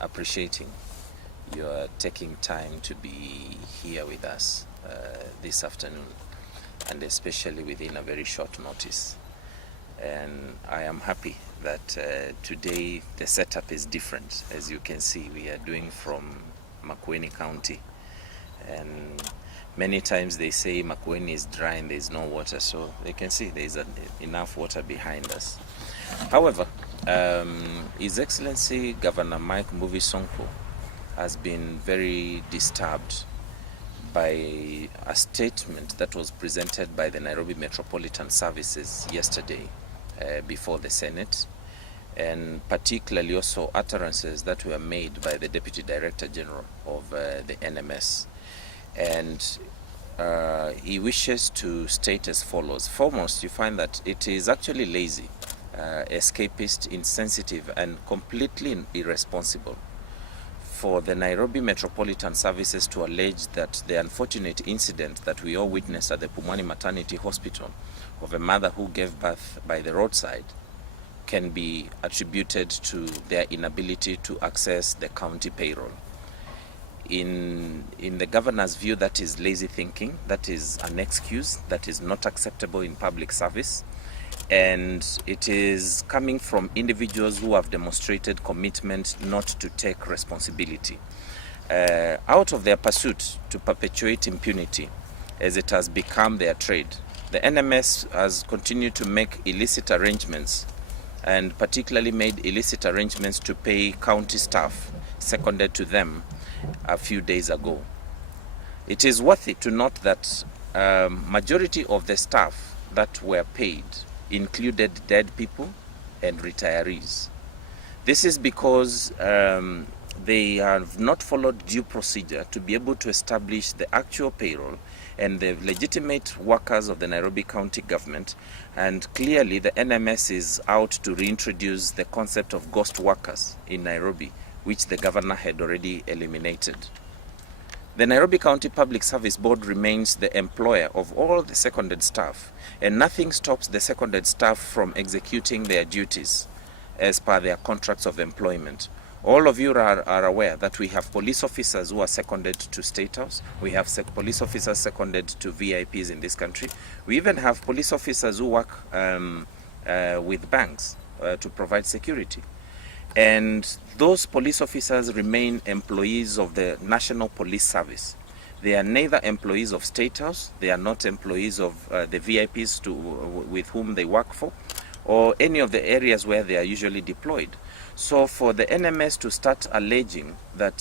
appreciating your taking time to be here with us this afternoon, and especially within a very short notice. And I am happy that today the setup is different. As you can see, we are doing from Makueni County, and many times they say Makueni is dry and there is no water, so they can see there is enough water behind us. However, His Excellency Governor Mike Mbuvi Sonko has been very disturbed by a statement that was presented by the Nairobi Metropolitan Services yesterday before the Senate, and particularly also utterances that were made by the Deputy Director General of the NMS. And he wishes to state as follows. Foremost, you find that it is actually lazy, escapist, insensitive, and completely irresponsible for the Nairobi Metropolitan Services to allege that the unfortunate incident that we all witnessed at the Pumwani Maternity Hospital of a mother who gave birth by the roadside can be attributed to their inability to access the county payroll. In the governor's view, that is lazy thinking, that is an excuse, that is not acceptable in public service, and it is coming from individuals who have demonstrated commitment not to take responsibility. Out of their pursuit to perpetuate impunity, as it has become their trade, the NMS has continued to make illicit arrangements, and particularly made illicit arrangements to pay county staff seconded to them a few days ago. It is worthy to note that majority of the staff that were paid included dead people and retirees. This is because they have not followed due procedure to be able to establish the actual payroll and the legitimate workers of the Nairobi County government, and clearly the NMS is out to reintroduce the concept of ghost workers in Nairobi, which the governor had already eliminated. The Nairobi County Public Service Board remains the employer of all the seconded staff, and nothing stops the seconded staff from executing their duties as per their contracts of employment. All of you are aware that we have police officers who are seconded to State House. We have police officers seconded to VIPs in this country. We even have police officers who work with banks to provide security. And those police officers remain employees of the National Police Service. They are neither employees of State House, they are not employees of the VIPs with whom they work for, or any of the areas where they are usually deployed. So for the NMS to start alleging that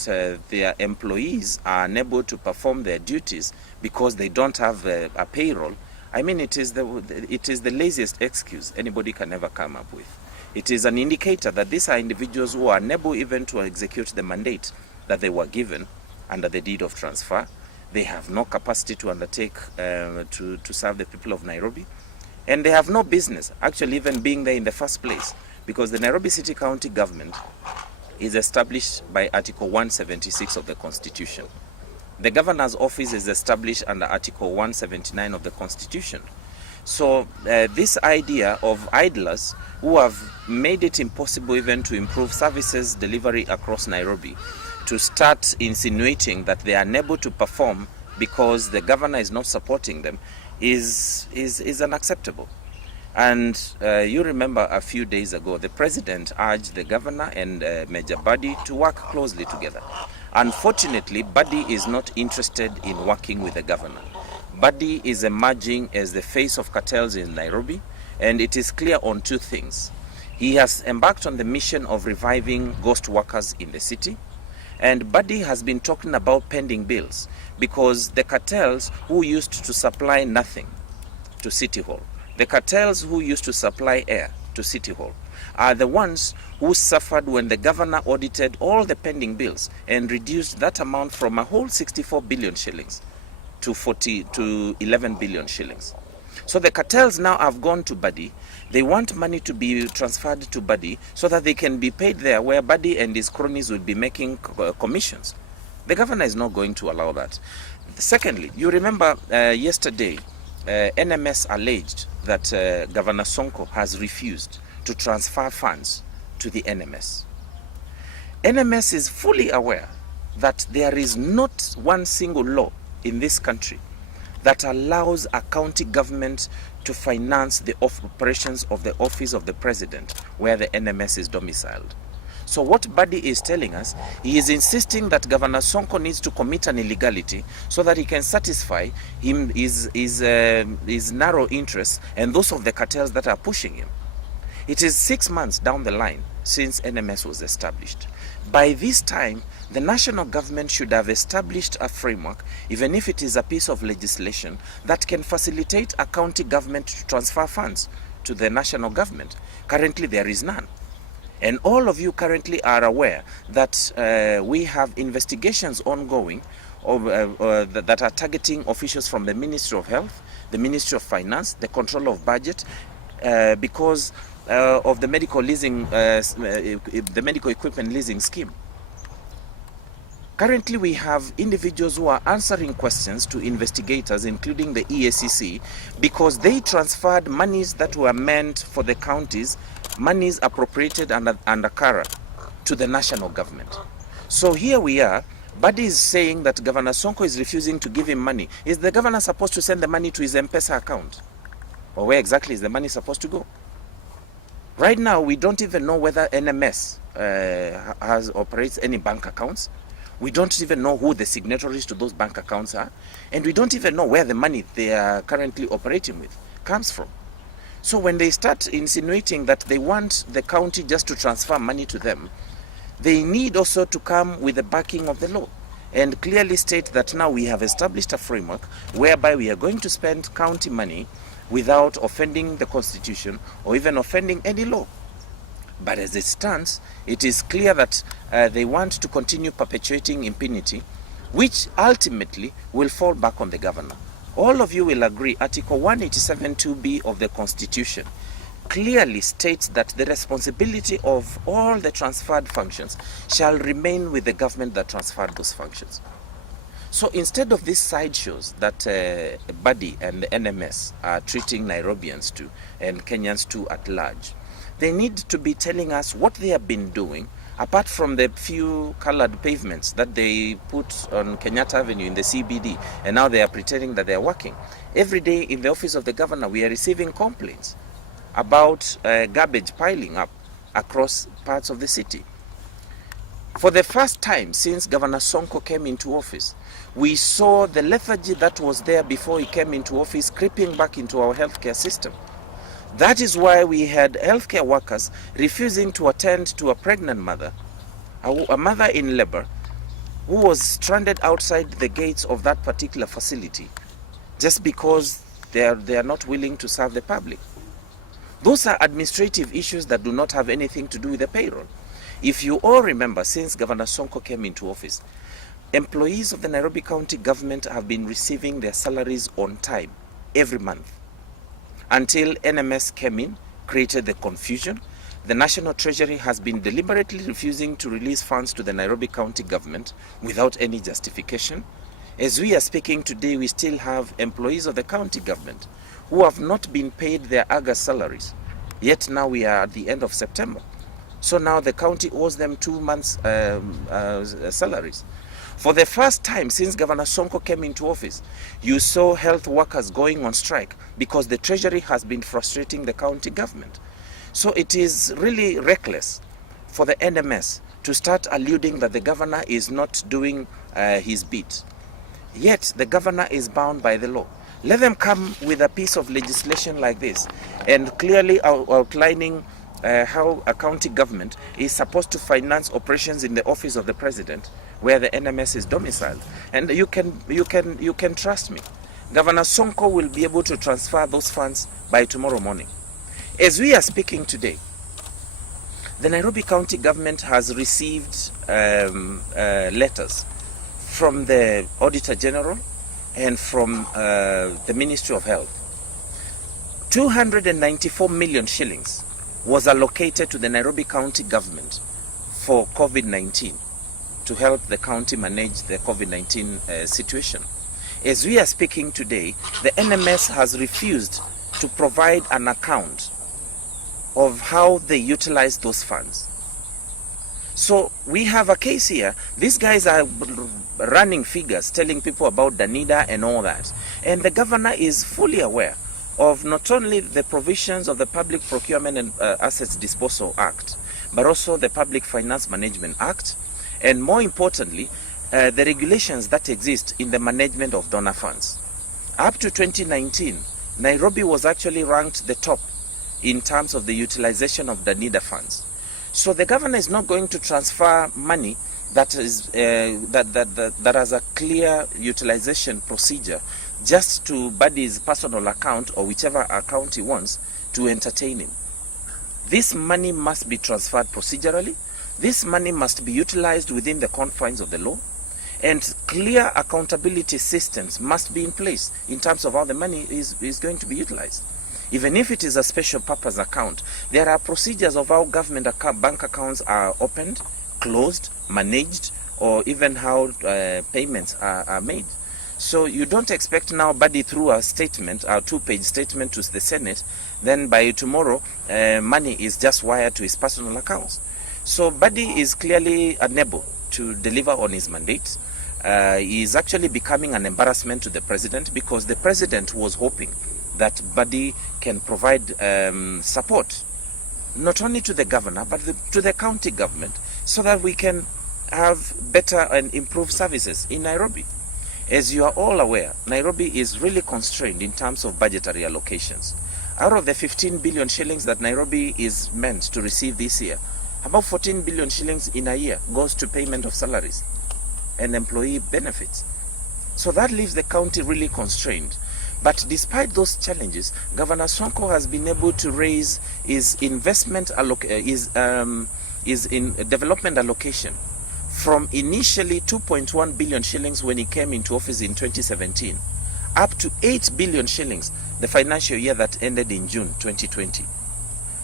their employees are unable to perform their duties because they don't have a payroll, I mean, it is the laziest excuse anybody can ever come up with. It is an indicator that these are individuals who are unable even to execute the mandate that they were given under the deed of transfer. They have no capacity to undertake to serve the people of Nairobi, and they have no business actually even being there in the first place, because the Nairobi City County government is established by Article 176 of the Constitution. The governor's office is established under Article 179 of the Constitution. So this idea of idlers who have made it impossible even to improve services delivery across Nairobi, to start insinuating that they are unable to perform because the governor is not supporting them, is unacceptable. And you remember a few days ago, the president urged the governor and Major Badi to work closely together. Unfortunately, Badi is not interested in working with the governor. Badi is emerging as the face of cartels in Nairobi, and it is clear on two things. He has embarked on the mission of reviving ghost workers in the city, and Badi has been talking about pending bills, because the cartels who used to supply nothing to City Hall, the cartels who used to supply air to City Hall, are the ones who suffered when the governor audited all the pending bills and reduced that amount from a whole 64 billion shillings to 11 billion shillings. So the cartels now have gone to Badi. They want money to be transferred to Badi so that they can be paid there, where Badi and his cronies will be making commissions. The governor is not going to allow that. Secondly, you remember yesterday, NMS alleged that Governor Sonko has refused to transfer funds to the NMS. NMS is fully aware that there is not one single law in this country that allows a county government to finance the operations of the office of the president where the NMS is domiciled. So what Badi is telling us, he is insisting that Governor Sonko needs to commit an illegality so that he can satisfy his narrow interests and those of the cartels that are pushing him. It is 6 months down the line since NMS was established. By this time, the national government should have established a framework, even if it is a piece of legislation, that can facilitate a county government to transfer funds to the national government. Currently, there is none. And all of you currently are aware that we have investigations ongoing that are targeting officials from the Ministry of Health, the Ministry of Finance, the Control of Budget, because of the medical leasing, the medical equipment leasing scheme. Currently, we have individuals who are answering questions to investigators, including the EACC, because they transferred monies that were meant for the counties, monies appropriated under CARA, to the national government. So here we are. Badi is saying that Governor Sonko is refusing to give him money. Is the governor supposed to send the money to his M-Pesa account? Or where exactly is the money supposed to go? Right now, we don't even know whether NMS operates any bank accounts. We don't even know who the signatories to those bank accounts are. And we don't even know where the money they are currently operating with comes from. So when they start insinuating that they want the county just to transfer money to them, they need also to come with the backing of the law and clearly state that now we have established a framework whereby we are going to spend county money without offending the Constitution or even offending any law. But as it stands, it is clear that they want to continue perpetuating impunity, which ultimately will fall back on the governor. All of you will agree Article 187(2)(b) of the Constitution clearly states that the responsibility of all the transferred functions shall remain with the government that transferred those functions. So instead of these sideshows that Badi and the NMS are treating Nairobians to and Kenyans to at large, they need to be telling us what they have been doing, apart from the few colored pavements that they put on Kenyatta Avenue in the CBD, and now they are pretending that they are working. Every day in the office of the governor, we are receiving complaints about garbage piling up across parts of the city. For the first time since Governor Sonko came into office, we saw the lethargy that was there before he came into office creeping back into our healthcare system. That is why we had healthcare workers refusing to attend to a pregnant mother, a mother in labor, who was stranded outside the gates of that particular facility just because they are not willing to serve the public. Those are administrative issues that do not have anything to do with the payroll. If you all remember, since Governor Sonko came into office, employees of the Nairobi County government have been receiving their salaries on time every month. Until NMS came in, created the confusion. The National Treasury has been deliberately refusing to release funds to the Nairobi County government without any justification. As we are speaking today, we still have employees of the county government who have not been paid their August salaries. Yet now we are at the end of September. So now the county owes them 2 months' salaries. For the first time since Governor Sonko came into office, you saw health workers going on strike because the Treasury has been frustrating the county government. So it is really reckless for the NMS to start alluding that the governor is not doing his bit. Yet the governor is bound by the law. Let them come with a piece of legislation like this and clearly outlining how a county government is supposed to finance operations in the office of the president where the NMS is domiciled. And you can trust me, Governor Sonko will be able to transfer those funds by tomorrow morning. As we are speaking today, the Nairobi County government has received letters from the Auditor General and from the Ministry of Health. 294 million shillings was allocated to the Nairobi County government for COVID-19 to help the county manage the COVID-19 situation. As we are speaking today, the NMS has refused to provide an account of how they utilize those funds. So we have a case here. These guys are running figures, telling people about Danida and all that. And the governor is fully aware of not only the provisions of the Public Procurement and Assets Disposal Act, but also the Public Finance Management Act, and more importantly, the regulations that exist in the management of donor funds. Up to 2019, Nairobi was actually ranked the top in terms of the utilization of Danida funds. So the governor is not going to transfer money that is that has a clear utilization procedure just to Badi's personal account or whichever account he wants to entertain him. This money must be transferred procedurally. This money must be utilized within the confines of the law, and clear accountability systems must be in place in terms of how the money is going to be utilized. Even if it is a special purpose account, there are procedures of how government bank accounts are opened, closed, managed, or even how payments are made. So you don't expect now Badi through a statement, a 2-page statement to the Senate, then by tomorrow money is just wired to his personal accounts. So Badi is clearly unable to deliver on his mandate. He is actually becoming an embarrassment to the president, because the president was hoping that Badi can provide support not only to the governor but to the county government, so that we can have better and improved services in Nairobi. As you are all aware, Nairobi is really constrained in terms of budgetary allocations. Out of the 15 billion shillings that Nairobi is meant to receive this year, about 14 billion shillings in a year goes to payment of salaries and employee benefits. So that leaves the county really constrained. But despite those challenges, Governor Sonko has been able to raise his investment development allocation from initially 2.1 billion shillings when he came into office in 2017 up to 8 billion shillings the financial year that ended in June 2020.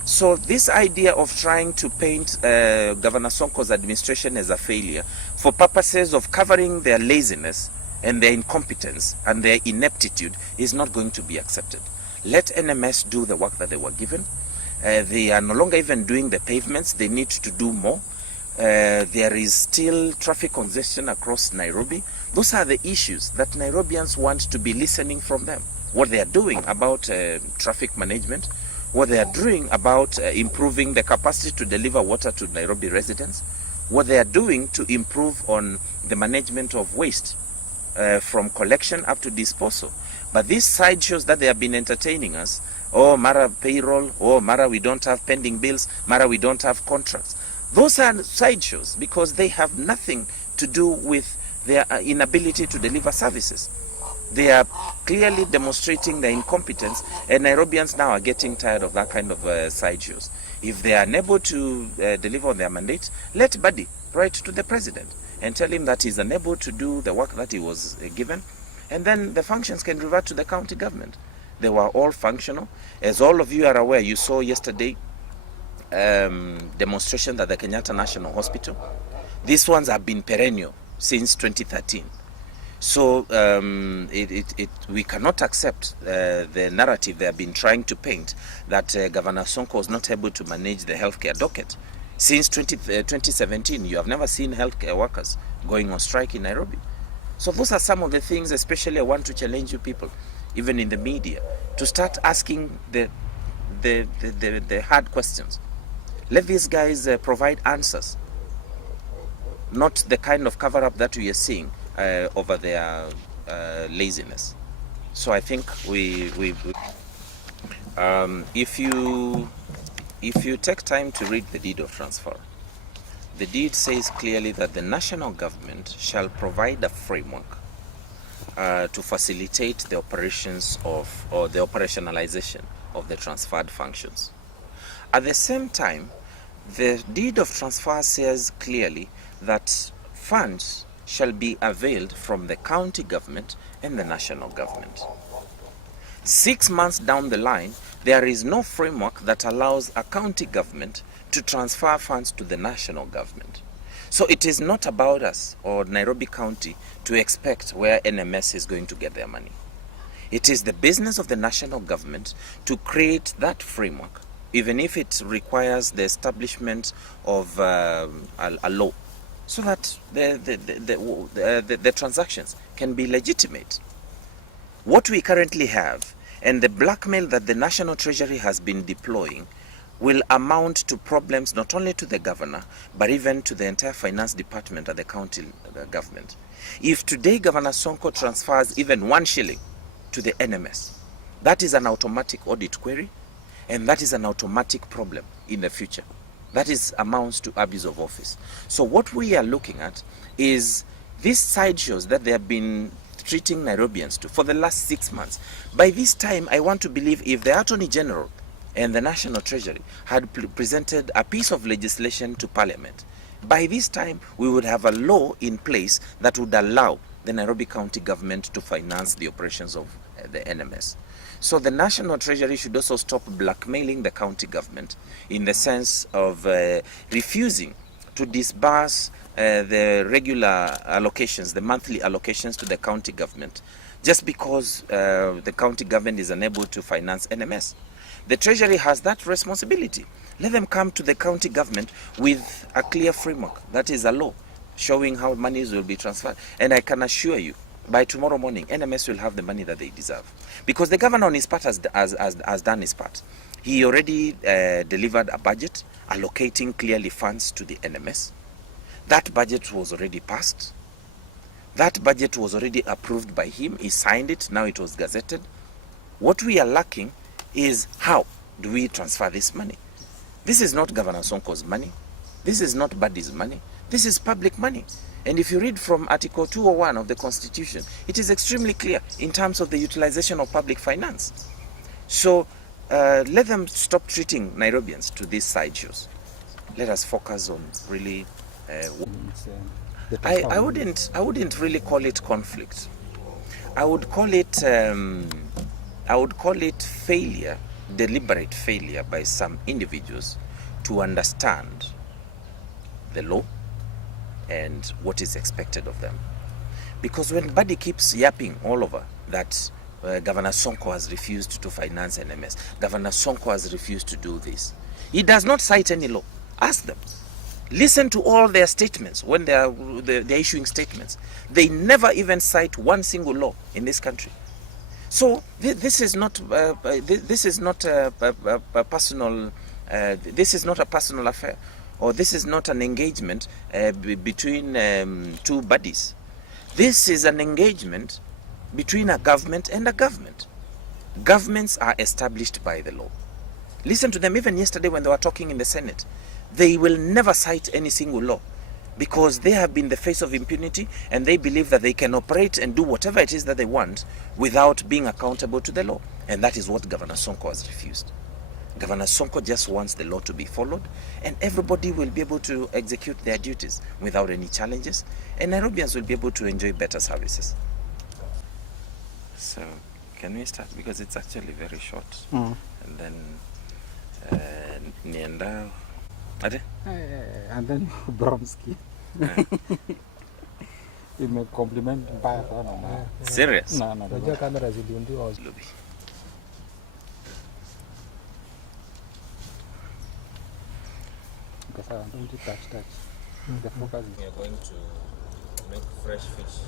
So this idea of trying to paint Governor Sonko's administration as a failure for purposes of covering their laziness and their incompetence and their ineptitude is not going to be accepted. Let NMS do the work that they were given. They are no longer even doing the pavements. They need to do more. There is still traffic congestion across Nairobi. Those are the issues that Nairobians want to be listening from them. What they are doing about traffic management, what they are doing about improving the capacity to deliver water to Nairobi residents, what they are doing to improve on the management of waste from collection up to disposal. But these sideshows that they have been entertaining us, oh, Mara payroll, oh, Mara we don't have pending bills, Mara we don't have contracts. Those are sideshows because they have nothing to do with their inability to deliver services. They are clearly demonstrating their incompetence, and Nairobians now are getting tired of that kind of sideshows. If they are unable to deliver on their mandate, let Badi write to the president and tell him that he's unable to do the work that he was given, and then the functions can revert to the county government. They were all functional. As all of you are aware, you saw yesterday demonstrations at the Kenyatta National Hospital. These ones have been perennial since 2013. So we cannot accept the narrative they have been trying to paint that Governor Sonko was not able to manage the healthcare docket. Since 2017, you have never seen healthcare workers going on strike in Nairobi. So those are some of the things, especially I want to challenge you people, even in the media, to start asking the hard questions. Let these guys provide answers, not the kind of cover-up that we are seeing over their laziness. So I think if you take time to read the deed of transfer, the deed says clearly that the national government shall provide a framework to facilitate the operations of, or the operationalization of the transferred functions. At the same time, the deed of transfer says clearly that funds shall be availed from the county government and the national government. 6 months down the line, there is no framework that allows a county government to transfer funds to the national government. So it is not about us or Nairobi County to expect where NMS is going to get their money. It is the business of the national government to create that framework even if it requires the establishment of a law, so that the transactions can be legitimate. What we currently have and the blackmail that the National Treasury has been deploying will amount to problems not only to the governor, but even to the entire finance department at the county government. If today Governor Sonko transfers even 1 shilling to the NMS, that is an automatic audit query, and that is an automatic problem in the future. That amounts to abuse of office. So what we are looking at is these sideshows that they have been treating Nairobians to for the last 6 months. By this time, I want to believe if the Attorney General and the National Treasury had presented a piece of legislation to Parliament, by this time we would have a law in place that would allow the Nairobi County government to finance the operations of the NMS. So the National Treasury should also stop blackmailing the county government in the sense of refusing to disburse the regular allocations, the monthly allocations to the county government, just because the county government is unable to finance NMS. The Treasury has that responsibility. Let them come to the county government with a clear framework, that is a law, showing how monies will be transferred. And I can assure you, by tomorrow morning, NMS will have the money that they deserve. Because the governor on his part has done his part. He already delivered a budget, allocating clearly funds to the NMS. That budget was already passed. That budget was already approved by him. He signed it. Now it was gazetted. What we are lacking is how do we transfer this money? This is not Governor Sonko's money. This is not Badi's money. This is public money. And if you read from Article 201 of the Constitution, it is extremely clear in terms of the utilization of public finance. So let them stop treating Nairobians to these sideshows. Let us focus on really. I wouldn't really call it conflict. I would call it failure, deliberate failure by some individuals to understand the law and what is expected of them. Because when Badi keeps yapping all over that Governor Sonko has refused to finance NMS, Governor Sonko has refused to do this, he does not cite any law. Ask them. Listen to all their statements when they're issuing statements. They never even cite one single law in this country. So this is not a personal. This is not a personal affair, or this is not an engagement between two buddies. This is an engagement between a government and a government. Governments are established by the law. Listen to them even yesterday when they were talking in the Senate. They will never cite any single law because they have been the face of impunity and they believe that they can operate and do whatever it is that they want without being accountable to the law. And that is what Governor Sonko has refused. Governor Sonko just wants the law to be followed and everybody will be able to execute their duties without any challenges, and Nairobians will be able to enjoy better services. So, can we start? Because it's actually very short. And then, Nienda. And then Bromsky. Compliment mbaya sana. Serious? No. Unajua kamera ziliundiwa Lubi. Because I don't touch. The focus is. We are going to make fresh fish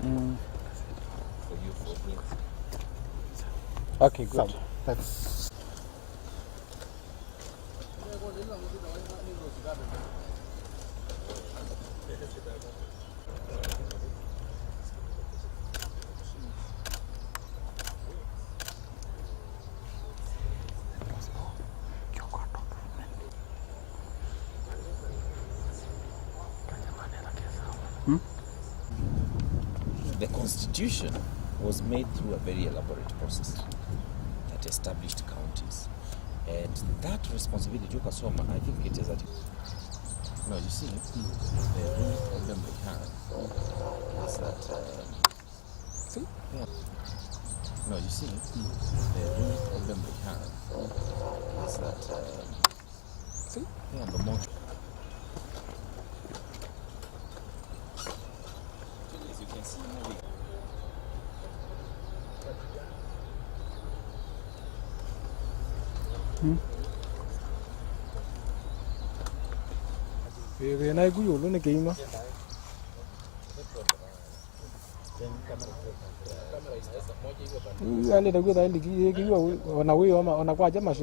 for you for me. Okay, good. That's. The Constitution was made through a very elaborate process that established counties, and that responsibility, I think it is that. No, you see, the real problem we have is that. No, you see, the real problem we have is that. The more. As you can see, na kuyulu ne keima ale da gudai ligi kiwa ona kwa jamaa